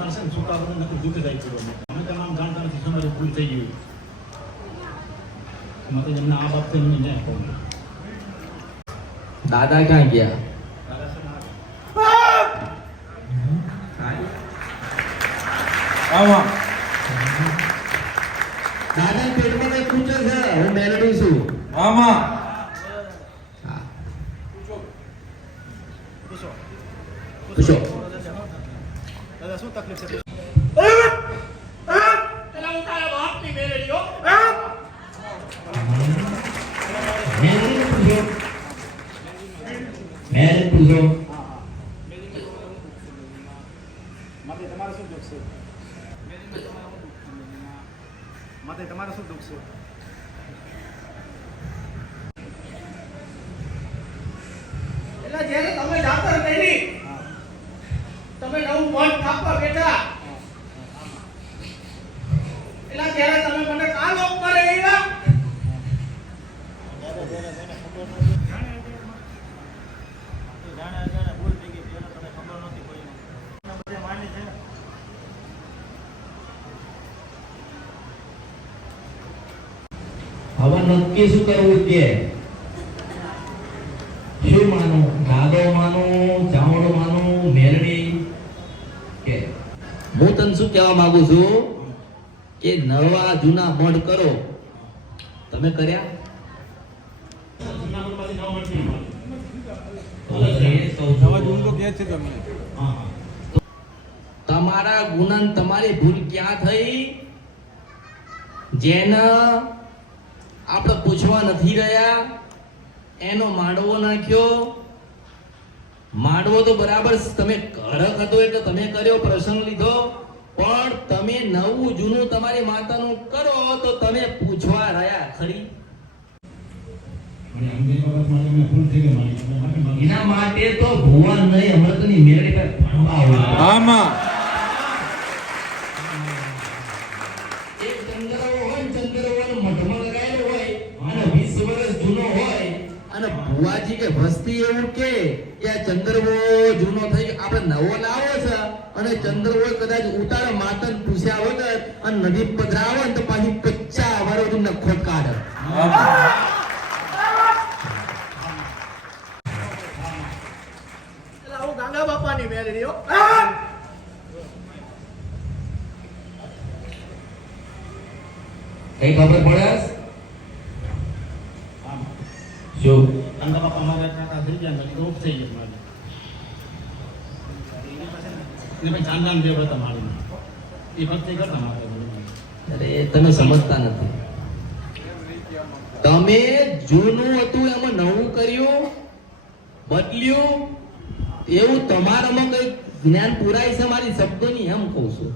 મને છે ને છોકરા બધા નકર દુઃખ જાય છે. અમે તો નામ જાણતા નથી સમય ભૂલ થઈ ગયું મતલબ એમને આ બાબતે એમને ન્યાય કહું દાદા ક્યાં ગયા? આમાં. દાદા પેટમાં કઈ છે હું મેલડી છું આમાં. પૂછો. દાદા શું તકલીફ છે? માતે તમારે શું દુઃખ છે? એટલે જ્યારે તમે જાતર કરી તમે નવું મન થાપવા બેઠા. એટલે ત્યારે તમે મને કાલ ઓપ કરે એવા હવે નક્કી શું કરવું કે શું માનું દાદો માનું ચાવડો માનું મેલડી કે હું શું કહેવા માંગુ છું? કે નવા જૂના મઢ કરો. તમે કર્યા? તમને. તમારા ગુણન તમારી ભૂલ ક્યાં થઈ? જેને આપણે પૂછવા નથી રહ્યા એનો માંડવો નાખ્યો. માંડવો તો બરાબર તમે ઘરક હતો એટલે તમે કર્યો પ્રસંગ લીધો. પણ તમે નવું જૂનું તમારી માતાનું કરો તો તમે પૂછવા રહ્યા ખરી. એના માટે તો ભુવન નહીં અમૃતની મેળે પર ભણવા હોય. આમાં. એક ચંદ્રવો હોય ચંદ્રવો મઢમાં લગાવેલો હોય અને 20 વર્ષ જૂનો હોય. અને ભુવાજી કે વસ્તી એવું કે કે આ ચંદ્રવો જૂનો થઈ ગયો. આપણે નવો લાવો. છે. અને ચંદ્રવો કદાચ ઉતાર માતન પૂછ્યા વગર અને નદી પધરાવે તો પાછી પચ્ચા અમારો તું નખો કાઢે. ગાંગા બાપાની મેલડી કઈ ખબર પડે. શું? અંગા બાપા મારા થઈ ગયા રોગ થઈ મારી. ને પછી ચાંદાન દેવ હતા મારી એ ભક્તિ કરતા મારે અરે તમે સમજતા નથી. તમે જૂનું હતું એમાં નવું કર્યું બદલ્યું એવું તમારામાં કઈ જ્ઞાન પુરાય છે મારી શબ્દોની? એમ કહું છું.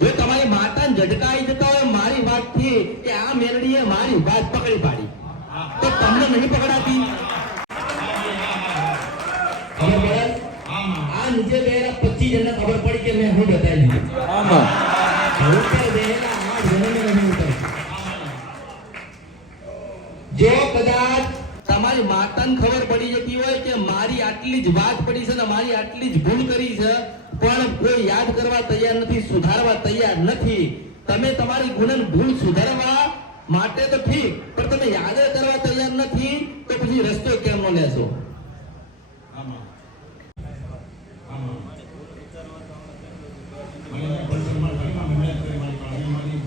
જો તમારી માતા ઝટકાઈ જતા હોય મારી વાતથી કે આ મેલડીએ મારી વાત પકડી પાડી તો તમને નહીં પકડાતી? આ નીચે બેરા પચીસ જણને ખબર પડી કે મેં હું બતાવી દીધું આમાં ઉપર બેહેલા આઠ જણને નહીં ઉતરતું. જો કદાચ તમારી માતાને ખબર પડી જતી હોય કે મારી આટલી જ વાત પડી છે ને મારી આટલી જ ભૂલ કરી છે, પણ કોઈ યાદ કરવા તૈયાર નથી, સુધારવા તૈયાર નથી. તમે તમારી ગુણન ભૂલ સુધારવા માટે તો ઠીક, પણ તમે યાદ કરવા તૈયાર નથી, તો પછી રસ્તો કેમ નો લેશો? આમાં આમાં મને પૈસા મારી ભાઈમાં મહેનત કરી મારી પાસે મારી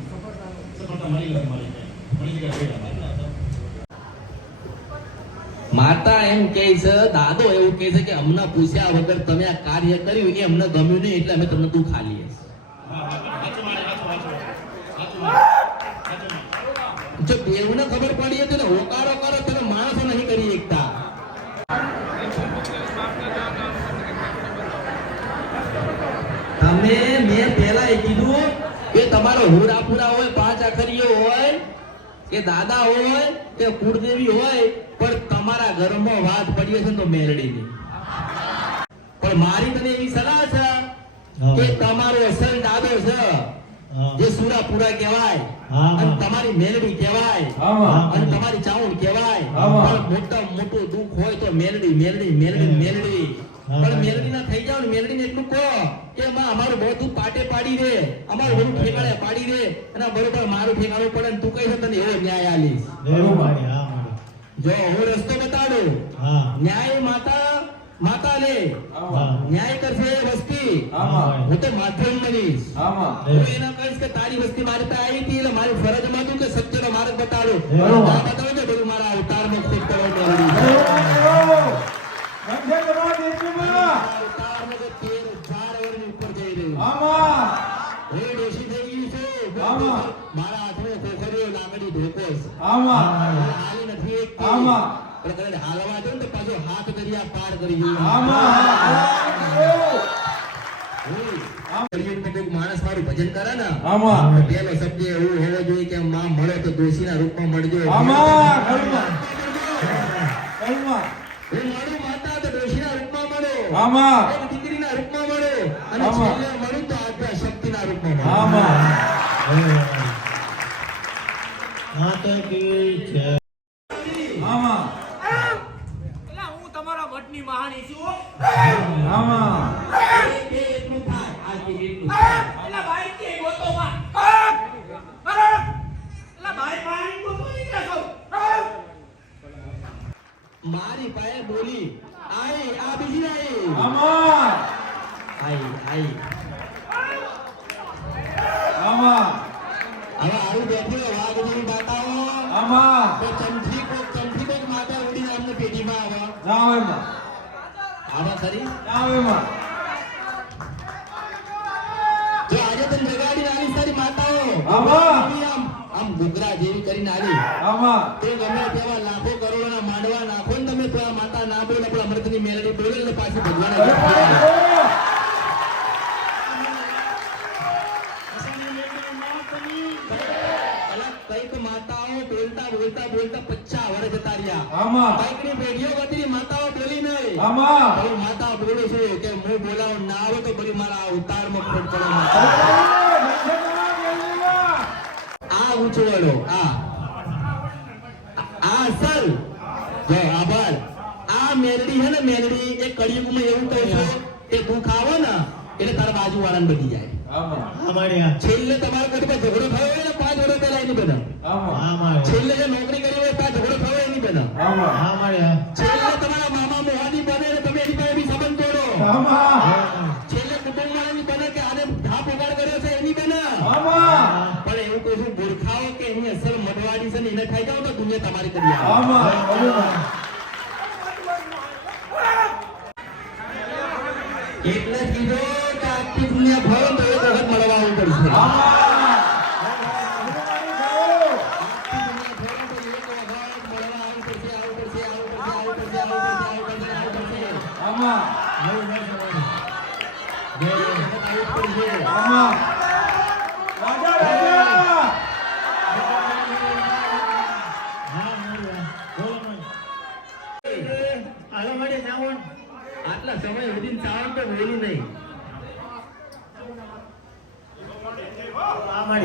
સફળતા મળી ગઈ મારી પાસે. મળી ગયા ભેગા મારી. માતા એમ કહે છે, દાદો એવું કહે છે કે અમને પૂછ્યા વગર તમે આ કાર્ય કર્યું, એ અમને ગમ્યું નહીં, એટલે અમે તમને દુઃખ આલીએ. જો બેવને ખબર પડી હતી ને, હોકારો કરો તમે માણસો નહીં કરી એકતા તમે મેં પહેલા એ કીધું કે તમારો હુરા પૂરા હોય કે દાદા હોય કે કુળદેવી હોય પણ તમારા ઘરમાં વાત પડીએ છે તો મેલડીની પણ મારી તને એવી સલાહ છે કે તમારો અસલ દાદો છે. જે સુરાપુરા કહેવાય અને તમારી મેલડી કહેવાય અને તમારી ચાઉડ કહેવાય. પણ મોટા મોટું દુઃખ હોય તો મેલડી મેલડી મેલડી મેલડી. હા. પણ મેલડી ના થઈ જાવ ને એટલું કહો કે માં અમારું બધું પાટે પાડી દે. અમારું બધું ઠેકાણે પાડી દે. અને બરોબર મારું ઠેકાણું પડે ને તું કઈ છે તને એવો ન્યાય આલીશ. જો હું રસ્તો બતાડું. ન્યાય માતા માતા લે ન્યાય કરશે એ વસ્તી. હું તો માધ્યમ બનીશ. હું એના કહીશ કે તારી વસ્તી મારી ત્યાં આવી હતી એટલે મારી ફરજમાં હતું કે સત્યનો માર્ગ બતાડો. બરોબર. આ બતાવો કે બધું મારા અવતારમાં ખોટ કરવા મેળવી ગંધે કરવા દેશમાં અવતારમાં તો તેર હજાર વર્ષની ઉપર જઈ રહ્યું આમાં હું ડોશી થઈ ગયું છું આમાં. મારા હાથમાં ખોખરીઓ લાકડી ધોકોસ આમાં. હાલી નથી એક આમાં. પણ કદાચ હાલવા દઉં તો પાછો હાથ દરિયા પાર કરી ગયું કળિયુગમાં માણસ મારું ભજન કરે ને આમાં. તો શબ્દ એવું હોવો જોઈએ કે માં મળે તો દોશીના રૂપમાં મળજો. આમાં કલમાં કલમાં હું મળું માતા તો ડોશીના રૂપમાં મળો. આમાં. એક દીકરીના રૂપમાં મળો. અને છેલ્લે મળું તો આધ્યા શક્તિ ના રૂપમાં મળે. આમાં. હા તમારા વટની મહાણી છું ભાઈ કે મારી પાસે બોલી આઈ આ બીજી આઈ. આમાં આઈ આઈ. આમાં. હવે આવું બેઠું વાઘ માતાઓ આમાં તો ચમથી કોક ચમથી માતા ઉડીને અમને પેટીમાં આવે. નાવેમાં આવા ખરી? નાવેમાં જો આજે તને જગાડી આવી તારી માતાઓ. આમ. જેવી કરીને આવી આમાં. તે ગમે તેવા લાખો કરોડોના માંડવા નાખો ને તમે તો માતા ના બોલે પણ અમૃતની મેલડી બોલે ને પાછી ભગવાને આમાં. કઈકની પેઢીઓ બધી માતાઓ બોલી નહીં. આમાં. એ માતા બોલે છે કે હું બોલાવ ના આવે તો બધી મારા અવતારમાં ખોટ પડે આ ઉંચવાડો આ. આ સર જો આભાર. આ મેલડી છે ને મેલડી એ કળિયુગમાં એવું કહે છે કે તું ખાવો ને એટલે તારા બાજુ વાળાને બધી જાય. છેલ્લે તમારા કદી ઝઘડો થયો હોય ને પાંચ વર્ષ પહેલા એની બધા છેલ્લે જે નોકરી કરી હોય ત્યાં એની બને આમાં છેલ્લે તમારા મામા મોહાની બને ને તમે એની પાસે બી સંબંધ તોડો. છેલ્લે કુટુંબ વાળાની બને કે આને ધાપ ઉગાડ કર્યો છે એની બને. પણ એવું કહું છું મૂર્ખાઓ કે એની અસલ મઢવાડી છે ને એને ખાઈ જાઓ તો દુનિયા તમારી કરી આવે એટલે કીધો કે આખી દુનિયા ફરો તો એક વખત મળવા આવવું પડશે આમાં આવું ન થવાનું. આમાં રાજા રાજા હા મારી આ બોલો મને. હાલો મારી જાવણ આટલા સમય સુધી ચાવણ તો બોલી નહીં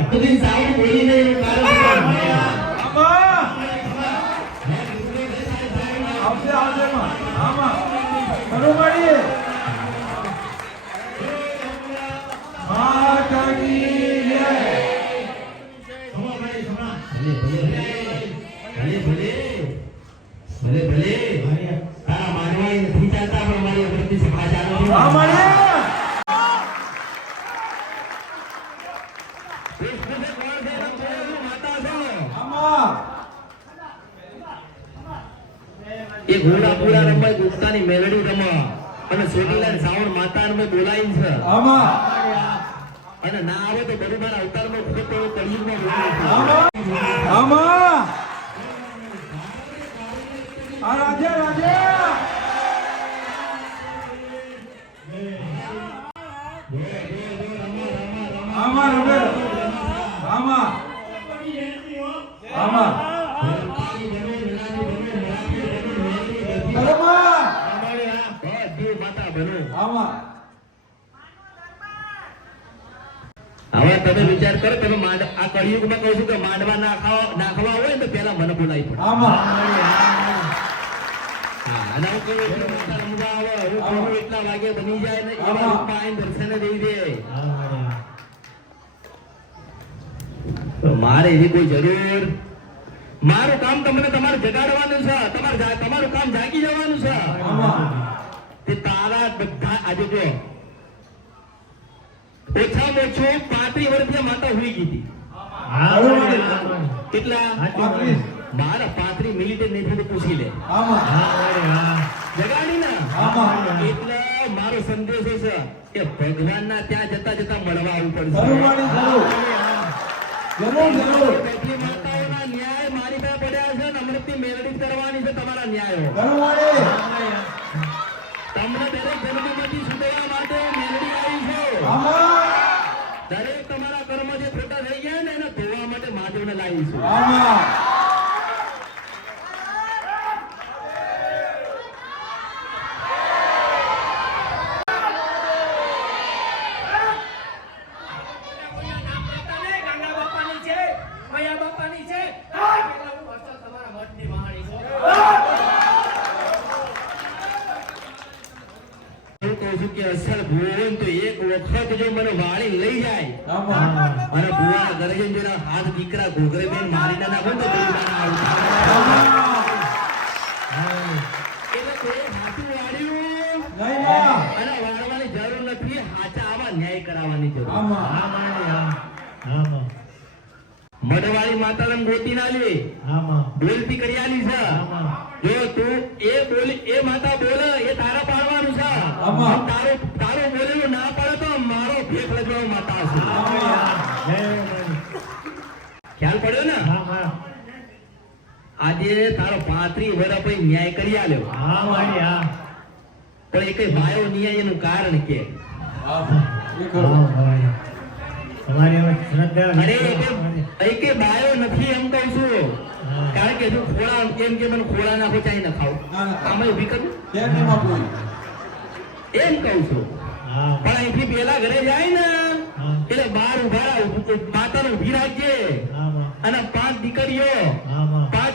સુધી ચાવણ બોલી નહીં આવશે આવશે આમાં બરોબરી એ ઘોડા પૂરા રમાય ગુપ્તાની મેલડી રમા અને સોટીલાલ સાવણ માતા ને બોલાઈ છે. આમાં. અને ના આવે તો બધું મારા અવતારમાં ખોટો કળિયુગમાં બોલાય છે આમાં આમાં. આ રાજા રાજા. આમાં રમે. આમાં. આમાં બધી માતા બનો આમાં હવે હવે તમે વિચાર કરો તમે માંડ આ કળિયુગમાં કહું છું કે માંડવા નાખવા નાખવા હોય ને પહેલા મને બોલાવી પડે. હા અને હું કહું એટલું રમવા આવે હું કહું એટલા વાગે બની જાય ને એવા રૂપા આઈને દર્શને દઈ દે. મારે એવી કોઈ જરૂર? મારું કામ તમને તમારે જગાડવાનું છે. તમારે તમારું કામ જાગી જવાનું છે. તે તારા બધા આજે જો ઓછામાં ઓછું પાંત્રીસ વર્ષથી માતા હોઈ ગઈ હતી. કેટલા? બાર મારા પાંત્રીસ. મિનિટે નહીં પૂછી લે. જગાડી ના એટલે મારો સંદેશ છે કે ભગવાનના ત્યાં જતા જતા મળવા આવવું પડશે. માતાઓના ન્યાય મારી પાસે પડ્યા છે ને અમૃતની મેળવી કરવાની છે તમારા ન્યાયો જરૂર વાળી તમને દરેક જન્મમાંથી છૂટવા માટે મેળવી આવી છે આમાં દરેક તમારા કર્મ જે ખોટા થઈ ગયા ને એને ધોવા માટે મહાદેવને લાવીશું આમાં ગાંડા બાપાની છે મયા બાપાની છે આ કેટલા હું વર્ષો તમારા મઠની વહાણી છું. હું કહું છું કે અસલ ભુવન તો એક વખત જો મને વાળી લઈ જાય. અને ભુવા ગરજન જેના હાથ દીકરા ઘોઘરે બેન મારી ના નાખો તો ભૂવાના આવતા. આમાં. એટલે કોઈ હાથું વાળ્યું. અને વાળવાની જરૂર નથી હાચા આવા ન્યાય કરાવવાની જરૂર. આમાં. માતાને ગોતી ના લે. બોલતી કરી આલી છે. જો તું એ બોલી એ માતા બોલે આમાં. તારું તારું બોલેલું ના પડે તો મારો ભેખ લજવાનો માતા છે ખ્યાલ પડ્યો ને? આજે તારો પાંત્રી વર્ષ પછી ન્યાય કરી આલ્યો. પણ એ કઈ ભાયો ન્યાય એનું કારણ કે? અરે બાયો નથી એમ કહું છું. કારણ કે જો ખોળા એમ કે મને ખોળા નાખો ચાઈ ના ખાવ. આમાં બાપુ એમ કહું છું. પણ અહીંથી પેલા ઘરે જાય ને એટલે બાર ઊભા માતા ઊભી રાખજે. અને પાંચ દીકરીઓ પાંચ